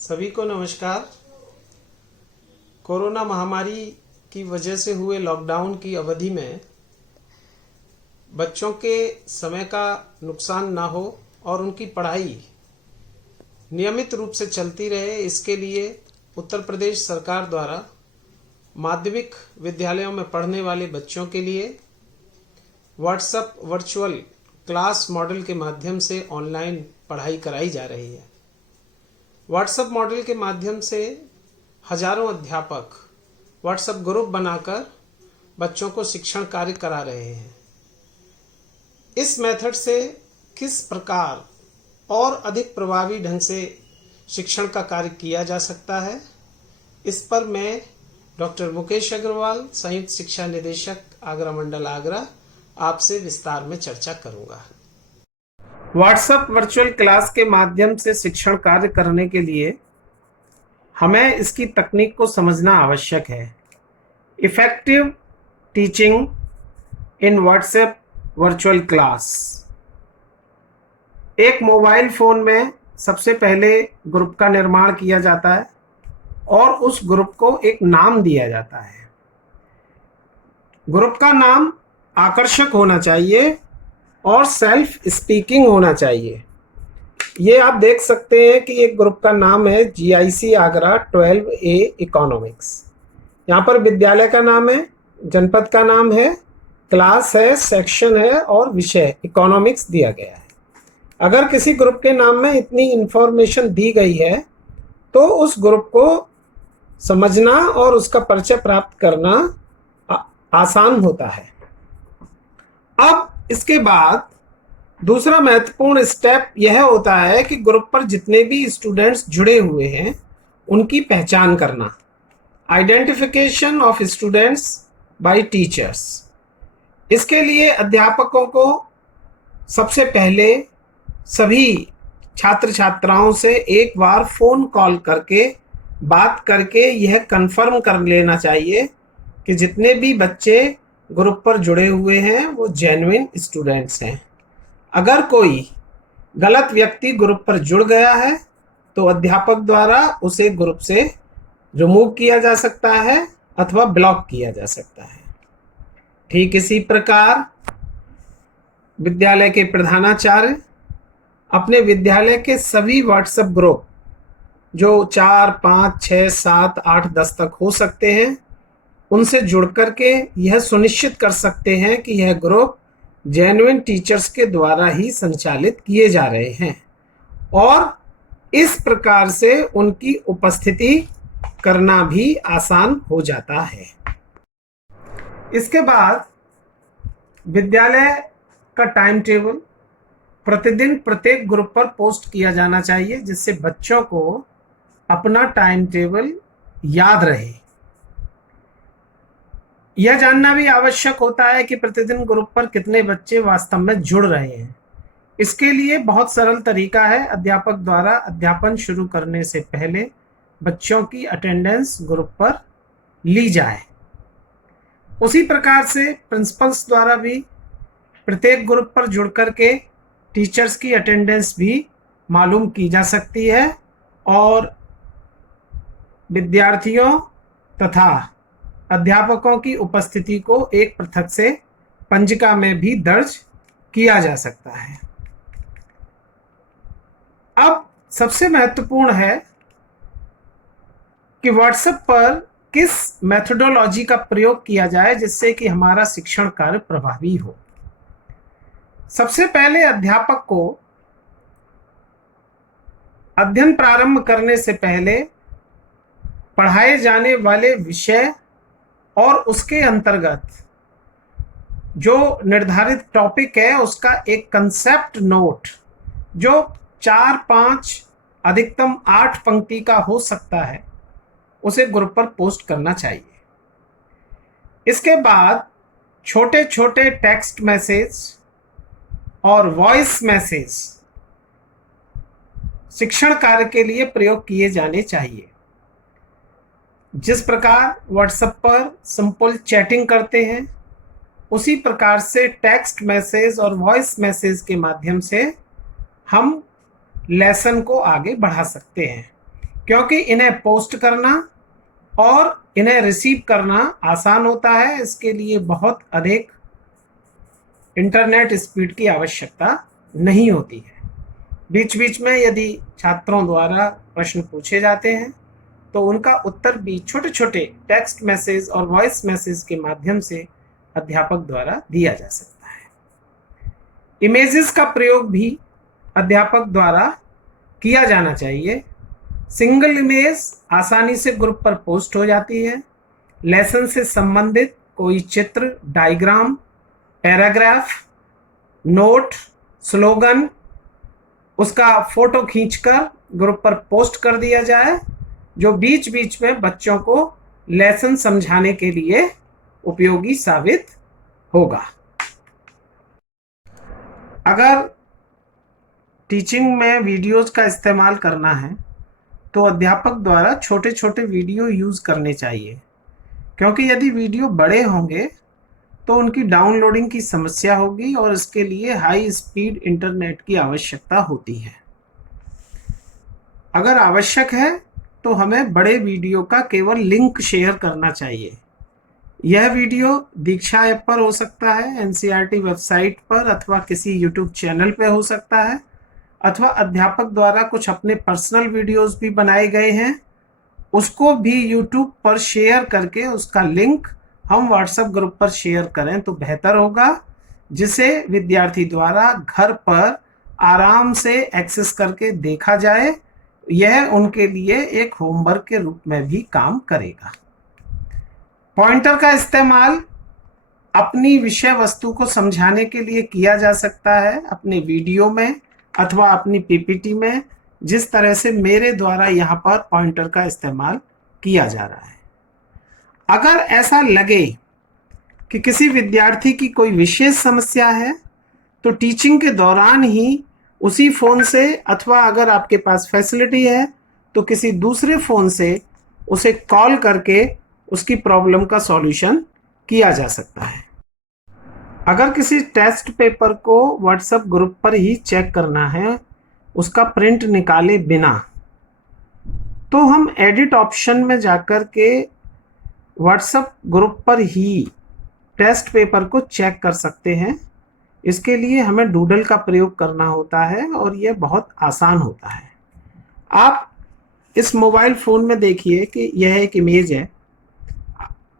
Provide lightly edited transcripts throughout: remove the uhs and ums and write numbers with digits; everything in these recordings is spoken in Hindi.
सभी को नमस्कार। कोरोना महामारी की वजह से हुए लॉकडाउन की अवधि में बच्चों के समय का नुकसान ना हो और उनकी पढ़ाई नियमित रूप से चलती रहे, इसके लिए उत्तर प्रदेश सरकार द्वारा माध्यमिक विद्यालयों में पढ़ने वाले बच्चों के लिए व्हाट्सएप वर्चुअल क्लास मॉडल के माध्यम से ऑनलाइन पढ़ाई कराई जा रही है। व्हाट्सएप मॉडल के माध्यम से हजारों अध्यापक व्हाट्सएप ग्रुप बनाकर बच्चों को शिक्षण कार्य करा रहे हैं। इस मेथड से किस प्रकार और अधिक प्रभावी ढंग से शिक्षण का कार्य किया जा सकता है, इस पर मैं डॉक्टर मुकेश अग्रवाल, संयुक्त शिक्षा निदेशक आगरा मंडल आगरा, आपसे विस्तार में चर्चा करूंगा। व्हाट्सएप वर्चुअल क्लास के माध्यम से शिक्षण कार्य करने के लिए हमें इसकी तकनीक को समझना आवश्यक है। Effective teaching in WhatsApp virtual class. एक मोबाइल फोन में सबसे पहले ग्रुप का निर्माण किया जाता है और उस ग्रुप को एक नाम दिया जाता है। ग्रुप का नाम आकर्षक होना चाहिए और सेल्फ स्पीकिंग होना चाहिए। ये आप देख सकते हैं कि एक ग्रुप का नाम है GIC आगरा 12A इकोनॉमिक्स। यहाँ पर विद्यालय का नाम है, जनपद का नाम है, क्लास है, सेक्शन है और विषय इकोनॉमिक्स दिया गया है। अगर किसी ग्रुप के नाम में इतनी इंफॉर्मेशन दी गई है तो उस ग्रुप को समझना और उसका परिचय प्राप्त करना आसान होता है। अब इसके बाद दूसरा महत्वपूर्ण स्टेप यह होता है कि ग्रुप पर जितने भी स्टूडेंट्स जुड़े हुए हैं उनकी पहचान करना। Identification of students bye teachers. इसके लिए अध्यापकों को सबसे पहले सभी छात्र छात्राओं से एक बार फोन कॉल करके बात करके यह कंफर्म कर लेना चाहिए कि जितने भी बच्चे ग्रुप पर जुड़े हुए हैं वो जेन्युइन स्टूडेंट्स हैं। अगर कोई गलत व्यक्ति ग्रुप पर जुड़ गया है तो अध्यापक द्वारा उसे ग्रुप से रिमूव किया जा सकता है अथवा ब्लॉक किया जा सकता है। ठीक इसी प्रकार विद्यालय के प्रधानाचार्य अपने विद्यालय के सभी व्हाट्सएप ग्रुप जो 4, 5, 6, 7, 8, 10 तक हो सकते हैं उनसे जुड़ करके यह सुनिश्चित कर सकते हैं कि यह ग्रुप जेन्युइन टीचर्स के द्वारा ही संचालित किए जा रहे हैं और इस प्रकार से उनकी उपस्थिति करना भी आसान हो जाता है। इसके बाद विद्यालय का टाइम टेबल प्रतिदिन प्रत्येक ग्रुप पर पोस्ट किया जाना चाहिए जिससे बच्चों को अपना टाइम टेबल याद रहे। यह जानना भी आवश्यक होता है कि प्रतिदिन ग्रुप पर कितने बच्चे वास्तव में जुड़ रहे हैं। इसके लिए बहुत सरल तरीका है। अध्यापक द्वारा अध्यापन शुरू करने से पहले बच्चों की अटेंडेंस ग्रुप पर ली जाए। उसी प्रकार से प्रिंसिपल्स द्वारा भी प्रत्येक ग्रुप पर जुड़ करके टीचर्स की अटेंडेंस भी मालूम की जा सकती है और विद्यार्थियों तथा अध्यापकों की उपस्थिति को एक पृथक से पंजिका में भी दर्ज किया जा सकता है। अब सबसे महत्वपूर्ण है कि व्हाट्सएप पर किस मेथोडोलॉजी का प्रयोग किया जाए जिससे कि हमारा शिक्षण कार्य प्रभावी हो। सबसे पहले अध्यापक को अध्ययन प्रारंभ करने से पहले पढ़ाए जाने वाले विषय और उसके अंतर्गत जो निर्धारित टॉपिक है उसका एक कंसेप्ट नोट जो 4, 5 अधिकतम 8 पंक्ति का हो सकता है उसे ग्रुप पर पोस्ट करना चाहिए। इसके बाद छोटे छोटे टेक्स्ट मैसेज और वॉइस मैसेज शिक्षण कार्य के लिए प्रयोग किए जाने चाहिए। जिस प्रकार व्हाट्सएप पर सिंपल चैटिंग करते हैं उसी प्रकार से टेक्स्ट मैसेज और वॉइस मैसेज के माध्यम से हम लेसन को आगे बढ़ा सकते हैं। क्योंकि इन्हें पोस्ट करना और इन्हें रिसीव करना आसान होता है। इसके लिए बहुत अधिक इंटरनेट स्पीड की आवश्यकता नहीं होती है। बीच बीच में यदि छात्रों द्वारा प्रश्न पूछे जाते हैं तो उनका उत्तर भी छोटे छोटे टेक्स्ट मैसेज और वॉइस मैसेज के माध्यम से अध्यापक द्वारा दिया जा सकता है। इमेजेस का प्रयोग भी अध्यापक द्वारा किया जाना चाहिए। सिंगल इमेज आसानी से ग्रुप पर पोस्ट हो जाती है। लेसन से संबंधित कोई चित्र, डायग्राम, पैराग्राफ, नोट, स्लोगन, उसका फोटो खींचकर ग्रुप पर पोस्ट कर दिया जाए, जो बीच बीच में बच्चों को लेसन समझाने के लिए उपयोगी साबित होगा। अगर टीचिंग में वीडियोज का इस्तेमाल करना है तो अध्यापक द्वारा छोटे छोटे वीडियो यूज़ करने चाहिए, क्योंकि यदि वीडियो बड़े होंगे तो उनकी डाउनलोडिंग की समस्या होगी और इसके लिए हाई स्पीड इंटरनेट की आवश्यकता होती है। अगर आवश्यक है तो हमें बड़े वीडियो का केवल लिंक शेयर करना चाहिए। यह वीडियो दीक्षा ऐप पर हो सकता है, एनसीईआरटी वेबसाइट पर अथवा किसी यूट्यूब चैनल पे हो सकता है, अथवा अध्यापक द्वारा कुछ अपने पर्सनल वीडियोस भी बनाए गए हैं, उसको भी यूट्यूब पर शेयर करके उसका लिंक हम व्हाट्सएप ग्रुप पर शेयर करें तो बेहतर होगा, जिसे विद्यार्थी द्वारा घर पर आराम से एक्सेस करके देखा जाए। यह उनके लिए एक होमवर्क के रूप में भी काम करेगा। पॉइंटर का इस्तेमाल अपनी विषय वस्तु को समझाने के लिए किया जा सकता है, अपने वीडियो में अथवा अपनी पीपीटी में, जिस तरह से मेरे द्वारा यहाँ पर पॉइंटर का इस्तेमाल किया जा रहा है। अगर ऐसा लगे कि किसी विद्यार्थी की कोई विशेष समस्या है तो टीचिंग के दौरान ही उसी फ़ोन से, अथवा अगर आपके पास फैसिलिटी है तो किसी दूसरे फ़ोन से उसे कॉल करके उसकी प्रॉब्लम का सॉल्यूशन किया जा सकता है। अगर किसी टेस्ट पेपर को व्हाट्सएप ग्रुप पर ही चेक करना है, उसका प्रिंट निकाले बिना, तो हम एडिट ऑप्शन में जाकर के व्हाट्सएप ग्रुप पर ही टेस्ट पेपर को चेक कर सकते हैं। इसके लिए हमें डूडल का प्रयोग करना होता है और यह बहुत आसान होता है। आप इस मोबाइल फ़ोन में देखिए कि यह एक इमेज है।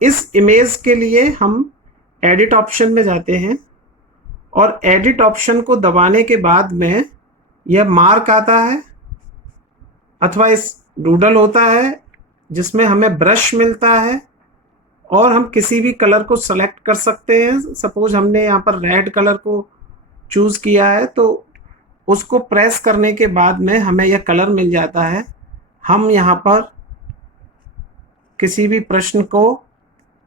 इस इमेज के लिए हम एडिट ऑप्शन में जाते हैं और एडिट ऑप्शन को दबाने के बाद में यह मार्क आता है, अथवा इस डूडल होता है जिसमें हमें ब्रश मिलता है और हम किसी भी कलर को सेलेक्ट कर सकते हैं। सपोज हमने यहाँ पर रेड कलर को चूज़ किया है तो उसको प्रेस करने के बाद में हमें यह कलर मिल जाता है। हम यहाँ पर किसी भी प्रश्न को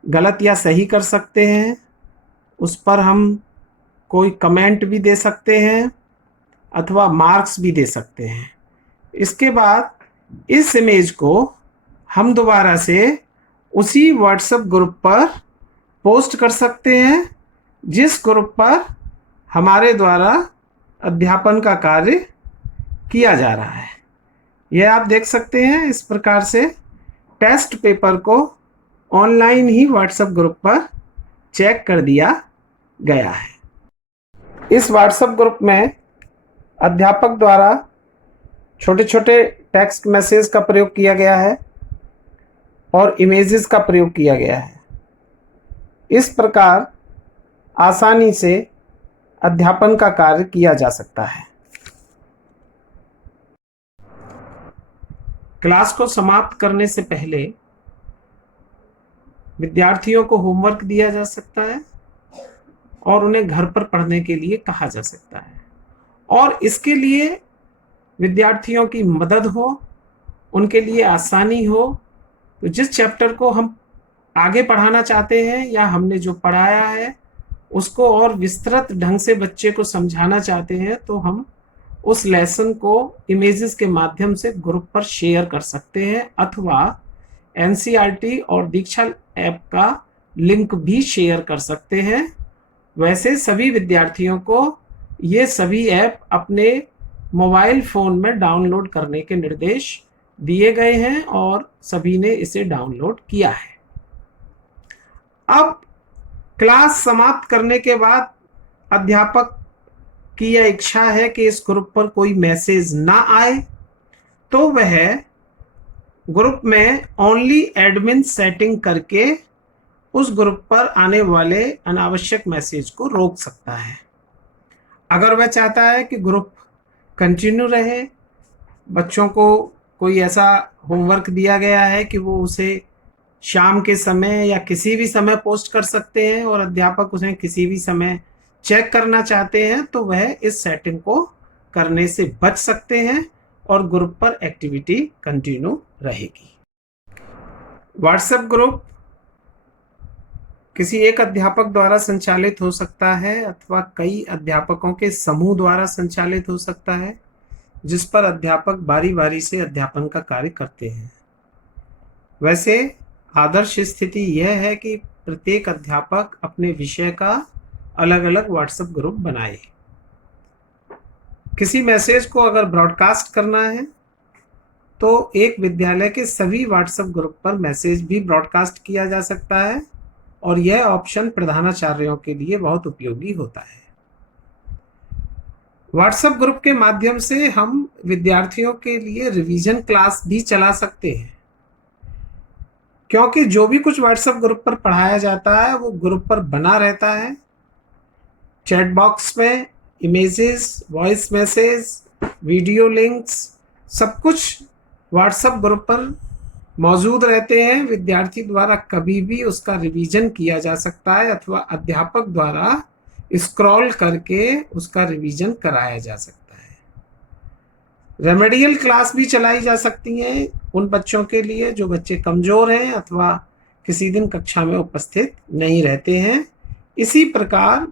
गलत या सही कर सकते हैं, उस पर हम कोई कमेंट भी दे सकते हैं अथवा मार्क्स भी दे सकते हैं। इसके बाद इस इमेज को हम दोबारा से उसी व्हाट्सएप ग्रुप पर पोस्ट कर सकते हैं जिस ग्रुप पर हमारे द्वारा अध्यापन का कार्य किया जा रहा है। यह आप देख सकते हैं, इस प्रकार से टेस्ट पेपर को ऑनलाइन ही व्हाट्सएप ग्रुप पर चेक कर दिया गया है। इस व्हाट्सएप ग्रुप में अध्यापक द्वारा छोटे छोटे टेक्स्ट मैसेज का प्रयोग किया गया है और इमेजेस का प्रयोग किया गया है। इस प्रकार आसानी से अध्यापन का कार्य किया जा सकता है। क्लास को समाप्त करने से पहले विद्यार्थियों को होमवर्क दिया जा सकता है और उन्हें घर पर पढ़ने के लिए कहा जा सकता है, और इसके लिए विद्यार्थियों की मदद हो, उनके लिए आसानी हो। तो जिस चैप्टर को हम आगे पढ़ाना चाहते हैं या हमने जो पढ़ाया है उसको और विस्तृत ढंग से बच्चे को समझाना चाहते हैं तो हम उस लेसन को इमेजेस के माध्यम से ग्रुप पर शेयर कर सकते हैं, अथवा एनसीईआरटी और दीक्षा ऐप का लिंक भी शेयर कर सकते हैं। वैसे सभी विद्यार्थियों को ये सभी ऐप अपने मोबाइल फ़ोन में डाउनलोड करने के निर्देश दिए गए हैं और सभी ने इसे डाउनलोड किया है। अब क्लास समाप्त करने के बाद अध्यापक की यह इच्छा है कि इस ग्रुप पर कोई मैसेज ना आए, तो वह ग्रुप में ओनली एडमिन सेटिंग करके उस ग्रुप पर आने वाले अनावश्यक मैसेज को रोक सकता है। अगर वह चाहता है कि ग्रुप कंटिन्यू रहे, बच्चों को कोई ऐसा होमवर्क दिया गया है कि वो उसे शाम के समय या किसी भी समय पोस्ट कर सकते हैं और अध्यापक उसे किसी भी समय चेक करना चाहते हैं, तो वह इस सेटिंग को करने से बच सकते हैं और ग्रुप पर एक्टिविटी कंटिन्यू रहेगी। व्हाट्सएप ग्रुप किसी एक अध्यापक द्वारा संचालित हो सकता है अथवा कई अध्यापकों के समूह द्वारा संचालित हो सकता है, जिस पर अध्यापक बारी बारी से अध्यापन का कार्य करते हैं। वैसे आदर्श स्थिति यह है कि प्रत्येक अध्यापक अपने विषय का अलग अलग व्हाट्सएप ग्रुप बनाए। किसी मैसेज को अगर ब्रॉडकास्ट करना है तो एक विद्यालय के सभी व्हाट्सएप ग्रुप पर मैसेज भी ब्रॉडकास्ट किया जा सकता है और यह ऑप्शन प्रधानाचार्यों के लिए बहुत उपयोगी होता है। व्हाट्सएप ग्रुप के माध्यम से हम विद्यार्थियों के लिए रिवीजन क्लास भी चला सकते हैं, क्योंकि जो भी कुछ व्हाट्सएप ग्रुप पर पढ़ाया जाता है वो ग्रुप पर बना रहता है। चैट बॉक्स में images, voice message, video links सब कुछ व्हाट्सएप ग्रुप पर मौजूद रहते हैं। विद्यार्थी द्वारा कभी भी उसका रिवीजन किया जा सकता है अथवा अध्यापक द्वारा स्क्रॉल करके उसका रिवीजन कराया जा सकता है। रेमेडियल क्लास भी चलाई जा सकती हैं उन बच्चों के लिए जो बच्चे कमजोर हैं अथवा किसी दिन कक्षा में उपस्थित नहीं रहते हैं। इसी प्रकार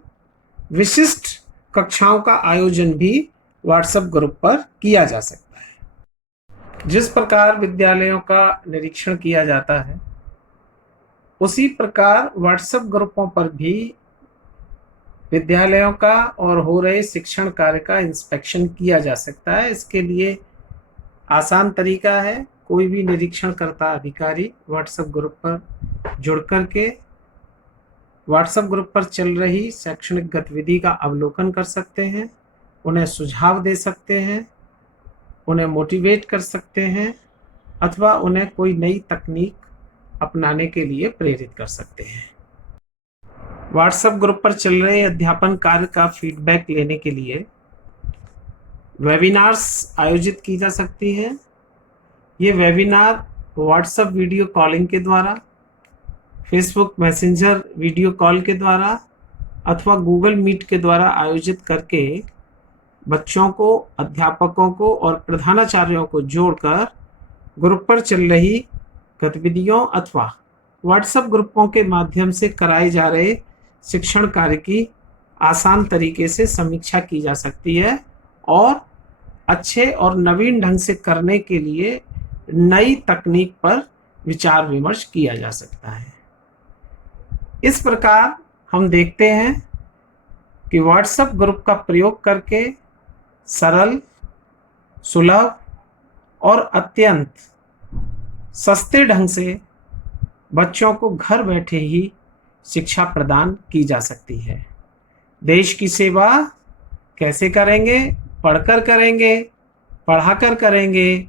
विशिष्ट कक्षाओं का आयोजन भी व्हाट्सएप ग्रुप पर किया जा सकता है। जिस प्रकार विद्यालयों का निरीक्षण किया जाता है, उसी प्रकार व्हाट्सएप ग्रुपों पर भी विद्यालयों का और हो रहे शिक्षण कार्य का इंस्पेक्शन किया जा सकता है। इसके लिए आसान तरीका है, कोई भी निरीक्षण करता अधिकारी व्हाट्सएप ग्रुप पर जुड़ करके व्हाट्सएप ग्रुप पर चल रही शैक्षणिक गतिविधि का अवलोकन कर सकते हैं, उन्हें सुझाव दे सकते हैं, उन्हें मोटिवेट कर सकते हैं अथवा उन्हें कोई नई तकनीक अपनाने के लिए प्रेरित कर सकते हैं। व्हाट्सएप ग्रुप पर चल रहे अध्यापन कार्य का फीडबैक लेने के लिए वेबिनार्स आयोजित की जा सकती हैं। ये वेबिनार व्हाट्सएप वीडियो कॉलिंग के द्वारा, फेसबुक मैसेंजर वीडियो कॉल के द्वारा अथवा गूगल मीट के द्वारा आयोजित करके बच्चों को, अध्यापकों को और प्रधानाचार्यों को जोड़कर ग्रुप पर चल रही गतिविधियों अथवा व्हाट्सएप ग्रुपों के माध्यम से कराए जा रहे शिक्षण कार्य की आसान तरीके से समीक्षा की जा सकती है और अच्छे और नवीन ढंग से करने के लिए नई तकनीक पर विचार विमर्श किया जा सकता है। इस प्रकार हम देखते हैं कि व्हाट्सएप ग्रुप का प्रयोग करके सरल, सुलभ और अत्यंत सस्ते ढंग से बच्चों को घर बैठे ही शिक्षा प्रदान की जा सकती है। देश की सेवा कैसे करेंगे? पढ़कर करेंगे, पढ़ाकर करेंगे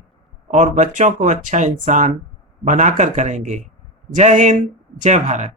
और बच्चों को अच्छा इंसान बनाकर करेंगे। जय हिंद, जय भारत।